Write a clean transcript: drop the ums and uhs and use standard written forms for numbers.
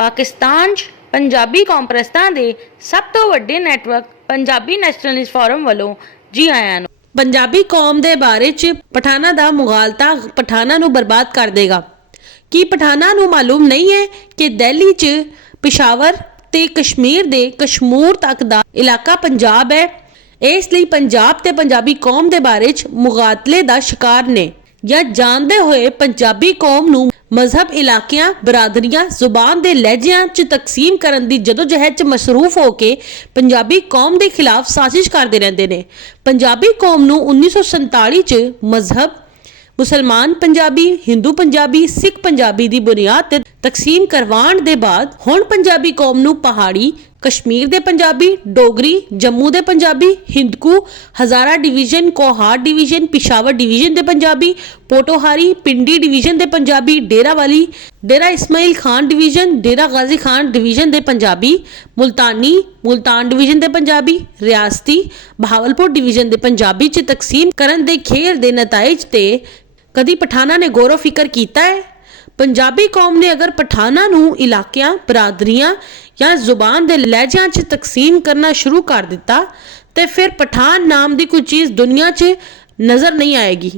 पाकिस्तान 'ਚ पंजाबी कॉम्प्रैसां दे सब तो वड्डे नैटवर्क पंजाबी नैशनलिस्ट फोरम वालों जी आयां नूं। पंजाबी कौम दे बारे च पठाना दा मुगालता पठाना नूं बर्बाद कर देगा। की पठाना नूं मालूम नहीं है कि दिल्ली च पिशावर ते कश्मीर दे कश्मूर तक दा इलाका पंजाब है। इसलिए पंजाब ते पंजाबी कौम दे बारे च मुगातले दा शिकार ने या जानते हुए पंजाबी कौम नूं मजहब इलाकियां बरादरियां जुबान दे लहजियां च तकसीम करन दी जदोजहद च मसरूफ होके पंजाबी कौम दे खिलाफ साजिश करते रहंदे ने। पंजाबी कौम नूं 1947 च मजहब मुसलमान पंजाबी, हिंदू पंजाबी, सिख पंजाबी दी बुनियाद ते तकसीम करवाण दे बाद हुण पंजाबी कौम नूं पहाड़ी कश्मीर दे पंजाबी, डोगरी, जम्मू दे Punjabi, Hindko, Hazara division, Kohat division, Peshawar division दे पंजाबी, पोटोहारी, पिंडी डिवीजन दे Punjabi, Derawali, Dera Ismail Khan division, Dera Ghazi Khan division दे पंजाबी, मुल्तानी, मुल्तान डिवीजन दे पंजाबी, रियासती, बहावलपुर डिवीजन दे पंजाबी च तकसीम करन दे खेल दे नताइज ते कदी पठाना ने गौर फिक्र कीता है? पंजाबी कौम ने अगर पठाना नूं इलाकियां, बरादरियां या जुबान दे लहजियां च तकसीम करना शुरू कर दिता ते फिर पठान नाम दी कोई चीज दुनिया च नजर नहीं आएगी।